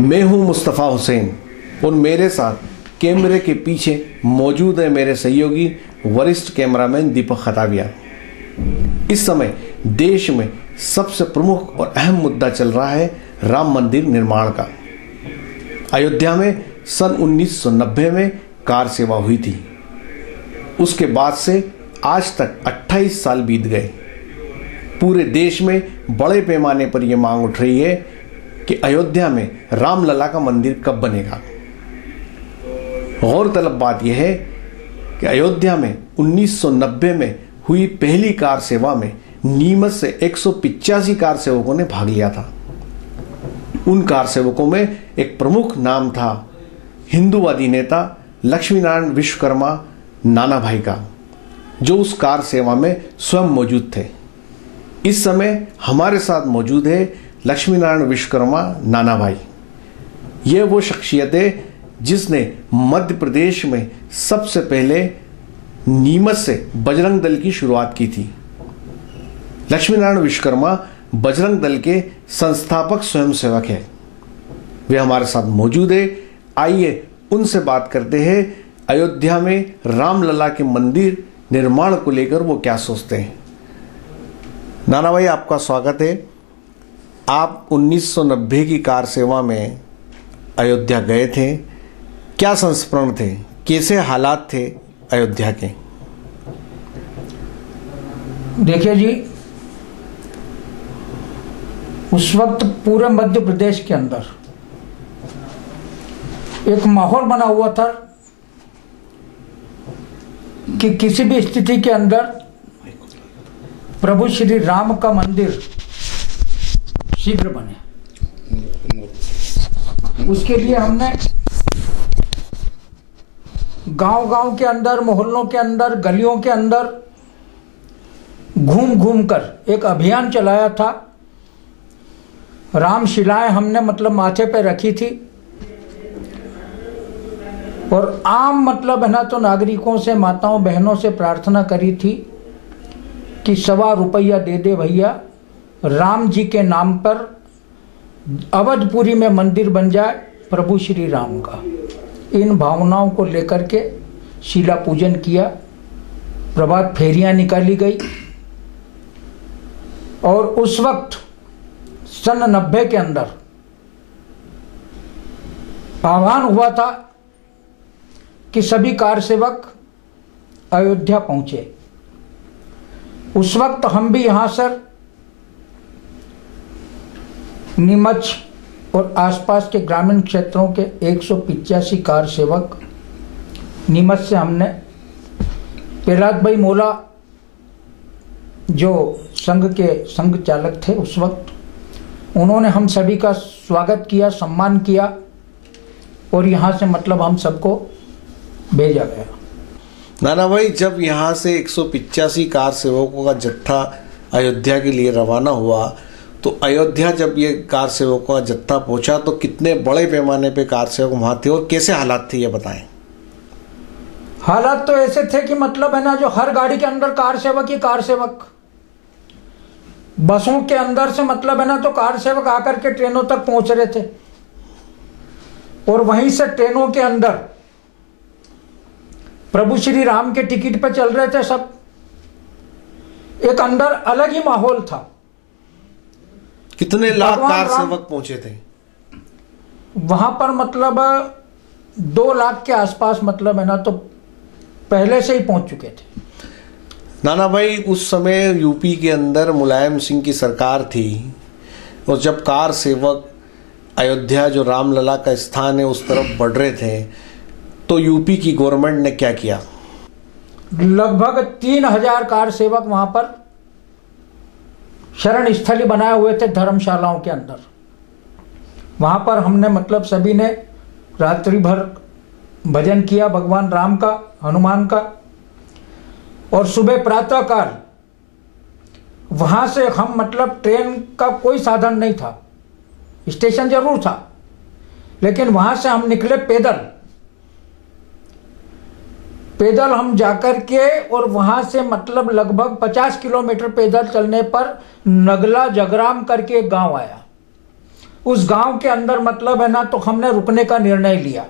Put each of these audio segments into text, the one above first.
मैं हूं मुस्तफ़ा हुसैन और मेरे साथ कैमरे के पीछे मौजूद है मेरे सहयोगी वरिष्ठ कैमरामैन दीपक खताविया। इस समय देश में सबसे प्रमुख और अहम मुद्दा चल रहा है राम मंदिर निर्माण का। अयोध्या में सन 1990 में कार सेवा हुई थी। उसके बाद से आज तक 28 साल बीत गए। पूरे देश में बड़े पैमाने पर यह मांग उठ रही है कि अयोध्या में रामलला का मंदिर कब बनेगा। गौरतलब बात यह है कि अयोध्या में 1990 में हुई पहली कार सेवा में नीमच से 185 कार सेवकों ने भाग लिया था। उन कार सेवकों में एक प्रमुख नाम था हिंदूवादी नेता लक्ष्मीनारायण विश्वकर्मा नाना भाई का, जो उस कार सेवा में स्वयं मौजूद थे। इस समय हमारे साथ मौजूद है लक्ष्मीनारायण विश्वकर्मा नाना भाई। यह वो शख्सियत है जिसने मध्य प्रदेश में सबसे पहले नीमच से बजरंग दल की शुरुआत की थी। लक्ष्मीनारायण विश्वकर्मा बजरंग दल के संस्थापक स्वयंसेवक है। वे हमारे साथ मौजूद है। आइए उनसे बात करते हैं अयोध्या में रामलला के मंदिर निर्माण को लेकर वो क्या सोचते हैं। नाना भाई, आपका स्वागत है। आप 1990 की कार सेवा में अयोध्या गए थे। क्या संस्मरण थे, कैसे हालात थे अयोध्या के? देखिए जी, उस वक्त पूरे मध्य प्रदेश के अंदर एक माहौल बना हुआ था कि किसी भी स्थिति के अंदर प्रभु श्री राम का मंदिर शीघ्र बने। उसके लिए हमने गांव-गांव के अंदर, मोहल्लों के अंदर, गलियों के अंदर घूम कर एक अभियान चलाया था। रामशिलाएं हमने माथे पे रखी थी और आम है ना तो नागरिकों से, माताओं बहनों से प्रार्थना करी थी कि ₹1.25 दे दे भैया, राम जी के नाम पर अवधपुरी में मंदिर बन जाए प्रभु श्री राम का। इन भावनाओं को लेकर के शिला पूजन किया, प्रभात फेरियां निकाली गई और उस वक्त सन 90 के अंदर आह्वान हुआ था कि सभी कार सेवक अयोध्या पहुंचे। उस वक्त हम भी यहां सर नीमच और आसपास के ग्रामीण क्षेत्रों के 185 कार सेवक नीमच से हमने प्रहलाद भाई मोला, जो संघ के संघ चालक थे उस वक्त, उन्होंने हम सभी का स्वागत किया, सम्मान किया और यहाँ से हम सबको भेजा गया। नाना भाई, जब यहाँ से 185 कार सेवकों का जत्था अयोध्या के लिए रवाना हुआ तो अयोध्या जब ये कार सेवकों का जत्था पहुंचा तो कितने बड़े पैमाने पे कार सेवक वहां थे और कैसे हालात थे, ये बताएं। हालात तो ऐसे थे कि है ना, जो हर गाड़ी के अंदर कार सेवक ही कार सेवक, बसों के अंदर से है ना तो कार सेवक आकर के ट्रेनों तक पहुंच रहे थे और वहीं से ट्रेनों के अंदर प्रभु श्री राम के टिकट पर चल रहे थे सब। एक अंदर अलग ही माहौल था। कितने लाख कार सेवक पहुंचे थे वहां पर? 2 लाख के आसपास है ना तो पहले से ही पहुंच चुके थे। नाना भाई, उस समय यूपी के अंदर मुलायम सिंह की सरकार थी और जब कार सेवक अयोध्या, जो रामलला का स्थान है, उस तरफ बढ़ रहे थे तो यूपी की गवर्नमेंट ने क्या किया? लगभग 3000 कार सेवक वहां पर शरण स्थली बनाए हुए थे धर्मशालाओं के अंदर। वहां पर हमने सभी ने रात्रि भर भजन किया भगवान राम का, हनुमान का, और सुबह प्रातः काल वहां से हम ट्रेन का कोई साधन नहीं था, स्टेशन जरूर था, लेकिन वहां से हम निकले पैदल हम जाकर के, और वहां से लगभग 50 किलोमीटर पैदल चलने पर नगला जगराम करके एक गांव आया। उस गांव के अंदर मतलब है ना तो हमने रुकने का निर्णय लिया।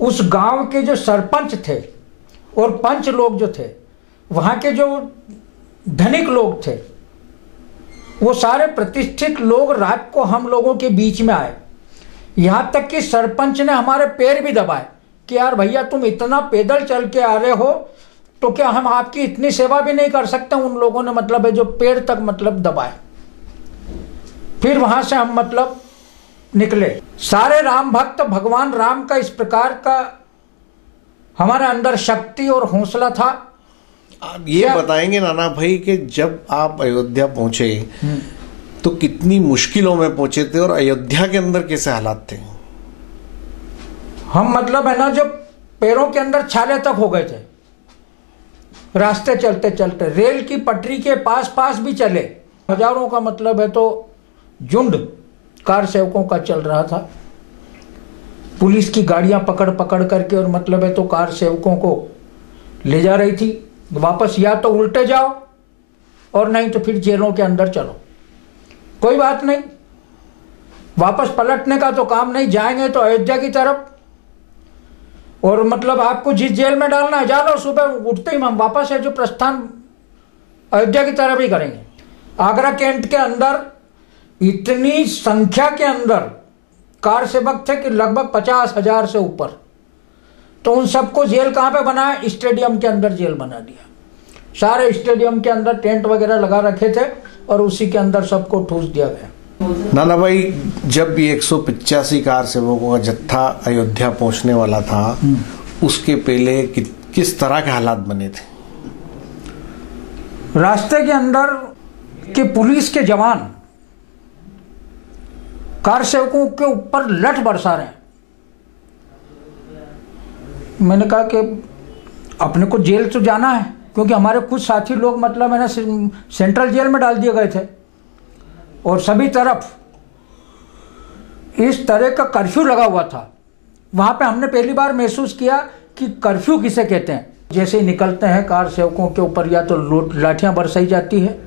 उस गांव के जो सरपंच थे और पंच लोग जो थे, वहां के जो धनिक लोग थे, वो सारे प्रतिष्ठित लोग रात को हम लोगों के बीच में आए। यहां तक कि सरपंच ने हमारे पैर भी दबाए कि यार भैया तुम इतना पैदल चल के आ रहे हो तो क्या हम आपकी इतनी सेवा भी नहीं कर सकते। उन लोगों ने मतलब है जो पेड़ तक मतलब दबाए। फिर वहां से हम मतलब निकले। सारे राम भक्त भगवान राम का इस प्रकार का हमारे अंदर शक्ति और हौसला था। आप ये बताएंगे नाना भाई कि जब आप अयोध्या पहुंचे तो कितनी मुश्किलों में पहुंचे थे और अयोध्या के अंदर कैसे हालात थे? हम मतलब है ना जो पैरों के अंदर छाले तक हो गए थे। रास्ते चलते चलते रेल की पटरी के पास पास भी चले। हजारों का मतलब है तो झुंड कार सेवकों का चल रहा था। पुलिस की गाड़ियां पकड़ पकड़ करके और मतलब है तो कार सेवकों को ले जा रही थी। वापस या तो उल्टे जाओ और नहीं तो फिर जेलों के अंदर चलो। कोई बात नहीं, वापस पलटने का तो काम नहीं, जाएंगे तो अयोध्या की तरफ। और मतलब आपको जिस जेल में डालना है जा लो, सुबह उठते ही हम वापस है जो प्रस्थान अयोध्या की तरफ ही करेंगे। आगरा कैंट के अंदर इतनी संख्या के अंदर कार सेवक थे कि लगभग 50,000 से ऊपर। तो उन सबको जेल कहाँ पे बनाया? स्टेडियम के अंदर जेल बना दिया। सारे स्टेडियम के अंदर टेंट वगैरह लगा रखे थे और उसी के अंदर सबको ठूस दिया गया। नाना भाई, जब ये 185 कार सेवकों का जत्था अयोध्या पहुंचने वाला था, उसके पहले किस तरह के हालात बने थे? रास्ते के अंदर के पुलिस के जवान कार सेवकों के ऊपर लठ बरसा रहे हैं। मैंने कहा कि अपने को जेल तो जाना है, क्योंकि हमारे कुछ साथी लोग मतलब है ना सेंट्रल जेल में डाल दिए गए थे और सभी तरफ इस तरह का कर्फ्यू लगा हुआ था। वहां पे हमने पहली बार महसूस किया कि कर्फ्यू किसे कहते हैं। जैसे ही निकलते हैं कार सेवकों के ऊपर या तो लाठियां बरसाई जाती है।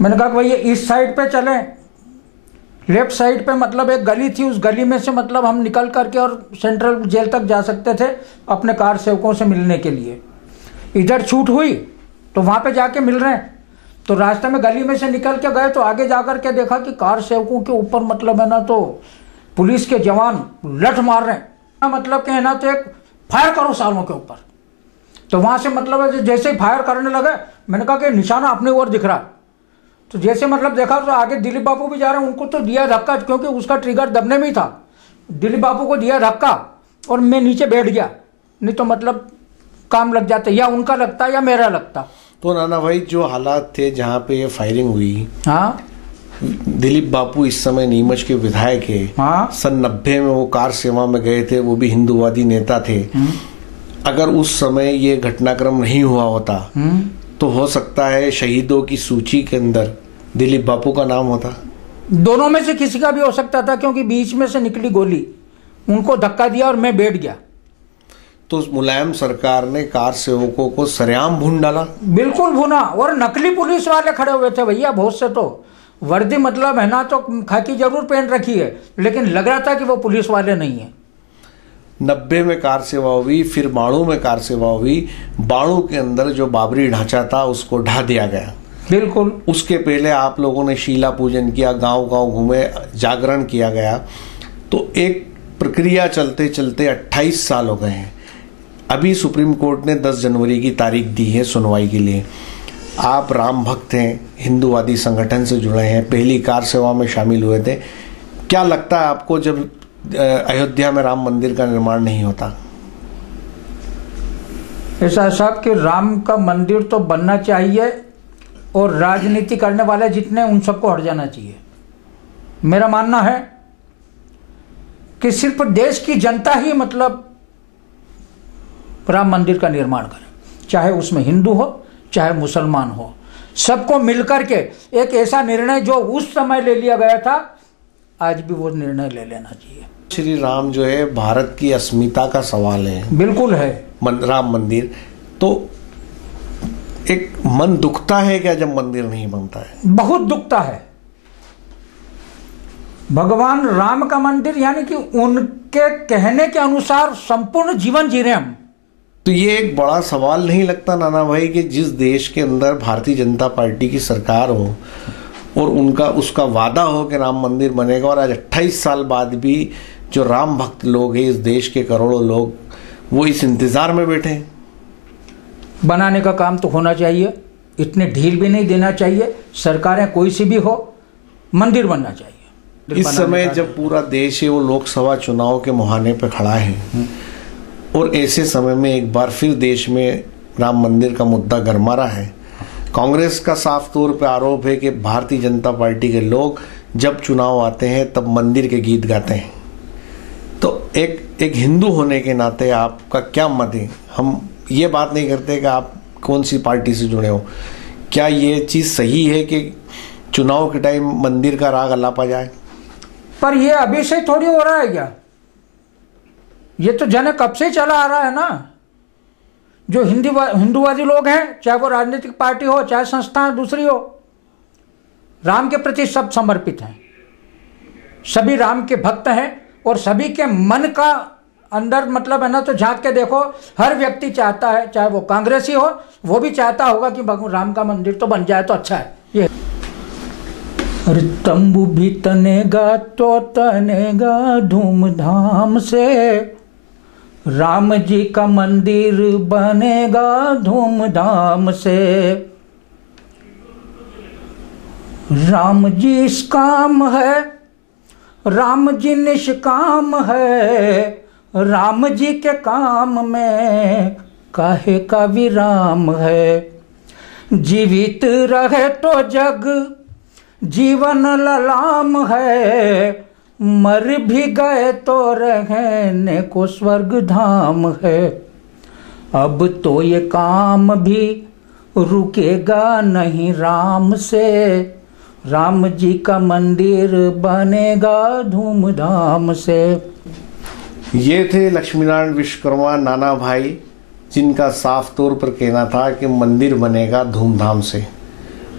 मैंने कहा कि भैया इस साइड पे चलें। लेफ्ट साइड पे मतलब एक गली थी, उस गली में से मतलब हम निकल करके और सेंट्रल जेल तक जा सकते थे अपने कार सेवकों से मिलने के लिए। इधर छूट हुई तो वहां पे जाके मिल रहे हैं। तो रास्ते में गली में से निकल के गए तो आगे जाकर के देखा कि कार सेवकों के ऊपर मतलब है ना तो पुलिस के जवान लठ मार रहे हैं। मतलब कि है ना तो एक फायर करो सालों के ऊपर। तो वहां से मतलब जैसे ही फायर करने लगे, मैंने कहा कि निशाना अपने ओर दिख रहा। तो जैसे मतलब देखा तो आगे दिलीप बाबू भी जा रहे हैं। उनको तो दिया धक्का, क्योंकि उसका ट्रिगर दबने में ही था। दिलीप बाबू को दिया धक्का और मैं नीचे बैठ गया, नहीं तो मतलब काम लग जाता, या उनका लगता या मेरा लगता। तो नाना भाई, जो हालात थे जहाँ पे ये फायरिंग हुई, हाँ, दिलीप बापू इस समय नीमच के विधायक है। हाँ, सन 90 में वो कार सेवा में गए थे, वो भी हिंदूवादी नेता थे। अगर उस समय ये घटनाक्रम नहीं हुआ होता तो हो सकता है शहीदों की सूची के अंदर दिलीप बापू का नाम होता। दोनों में से किसी का भी हो सकता था, क्योंकि बीच में से निकली गोली, उनको धक्का दिया और मैं बैठ गया। तो मुलायम सरकार ने कार सेवकों को सरेआम भून डाला। बिल्कुल भुना। और नकली पुलिस वाले खड़े हुए थे भैया बहुत से। तो वर्दी मतलब है ना तो खाकी जरूर पहन रखी है, लेकिन लग रहा था कि वो पुलिस वाले नहीं है। 90 में कार सेवा हुई, फिर 92 में कार सेवा हुई। 92 के अंदर जो बाबरी ढांचा था उसको ढा दिया गया। बिल्कुल। उसके पहले आप लोगों ने शीला पूजन किया, गांव गांव घूमे, जागरण किया गया। तो एक प्रक्रिया चलते चलते 28 साल हो गए हैं। अभी सुप्रीम कोर्ट ने 10 जनवरी की तारीख दी है सुनवाई के लिए। आप राम भक्त हैं, हिंदूवादी संगठन से जुड़े हैं, पहली कार सेवा में शामिल हुए थे। क्या लगता है आपको जब अयोध्या में राम मंदिर का निर्माण नहीं होता? ऐसा साहब कि राम का मंदिर तो बनना चाहिए और राजनीति करने वाले जितने उन सबको हट जाना चाहिए। मेरा मानना है कि सिर्फ देश की जनता ही मतलब राम मंदिर का निर्माण करे, चाहे उसमें हिंदू हो चाहे मुसलमान हो। सबको मिलकर के एक ऐसा निर्णय जो उस समय ले लिया गया था, आज भी वो निर्णय ले लेना चाहिए। श्री राम जो है भारत की अस्मिता का सवाल है। बिल्कुल है। राम मंदिर तो एक मन दुखता है क्या जब मंदिर नहीं बनता है? बहुत दुखता है। भगवान राम का मंदिर, यानी कि उनके कहने के अनुसार संपूर्ण जीवन जी रहे हम। तो ये एक बड़ा सवाल नहीं लगता नाना भाई कि जिस देश के अंदर भारतीय जनता पार्टी की सरकार हो और उसका वादा हो कि राम मंदिर बनेगा, और आज 28 साल बाद भी जो राम भक्त लोग हैं इस देश के करोड़ों लोग, वो इस इंतजार में बैठे हैं। बनाने का काम तो होना चाहिए, इतने ढील भी नहीं देना चाहिए। सरकारें कोई सी भी हो, मंदिर बनना चाहिए। इस समय जब पूरा देश है वो लोकसभा चुनाव के मुहाने पे खड़ा है, और ऐसे समय में एक बार फिर देश में राम मंदिर का मुद्दा गरमा रहा है। कांग्रेस का साफ तौर पे आरोप है कि भारतीय जनता पार्टी के लोग जब चुनाव आते हैं तब मंदिर के गीत गाते हैं। तो एक हिंदू होने के नाते आपका क्या मत है? हम ये बात नहीं करते कि आप कौन सी पार्टी से जुड़े हो, क्या ये चीज सही है कि चुनाव के टाइम मंदिर का राग अलापा जाए? पर ये अभी से थोड़ी हो रहा है क्या? ये तो जन कब से चला आ रहा है ना। जो हिंदूवादी लोग हैं, चाहे वो राजनीतिक पार्टी हो, चाहे संस्थाएं दूसरी हो, राम के प्रति सब समर्पित हैं, सभी राम के भक्त हैं, और सभी के मन का अंदर मतलब है ना, तो झांक के देखो, हर व्यक्ति चाहता है, चाहे वो कांग्रेसी हो, वो भी चाहता होगा कि भगवान राम का मंदिर तो बन जाए तो अच्छा है। ये अरे तंबू भी तनेगा तो तनेगा धूमधाम से, राम जी का मंदिर बनेगा धूमधाम से। राम जी इस काम है, राम जी निष्काम है, राम जी के काम में काहे का विराम है। जीवित रहे तो जग जीवन ललाम है, मर भी गए तो रहने को स्वर्ग धाम है। अब तो ये काम भी रुकेगा नहीं राम से, राम जी का मंदिर बनेगा धूमधाम से। ये थे लक्ष्मीनारायण विश्वकर्मा नाना भाई, जिनका साफ तौर पर कहना था कि मंदिर बनेगा धूमधाम से।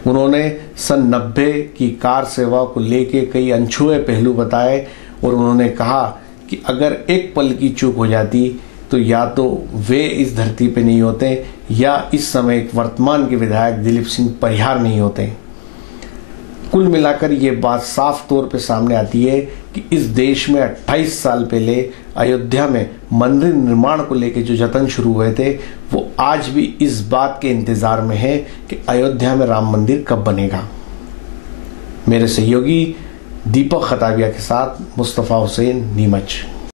उन्होंने सन 90 की कार सेवा को लेके कई अनछुए पहलू बताए, और उन्होंने कहा कि अगर एक पल की चूक हो जाती तो या तो वे इस धरती पे नहीं होते, या इस समय वर्तमान के विधायक दिलीप सिंह परिहार नहीं होते। कुल मिलाकर ये बात साफ तौर पे सामने आती है कि इस देश में 28 साल पहले अयोध्या में मंदिर निर्माण को लेकर जो जतन शुरू हुए थे, वो आज भी इस बात के इंतजार में है कि अयोध्या में राम मंदिर कब बनेगा। मेरे सहयोगी दीपक खताबिया के साथ मुस्तफा हुसैन, नीमच।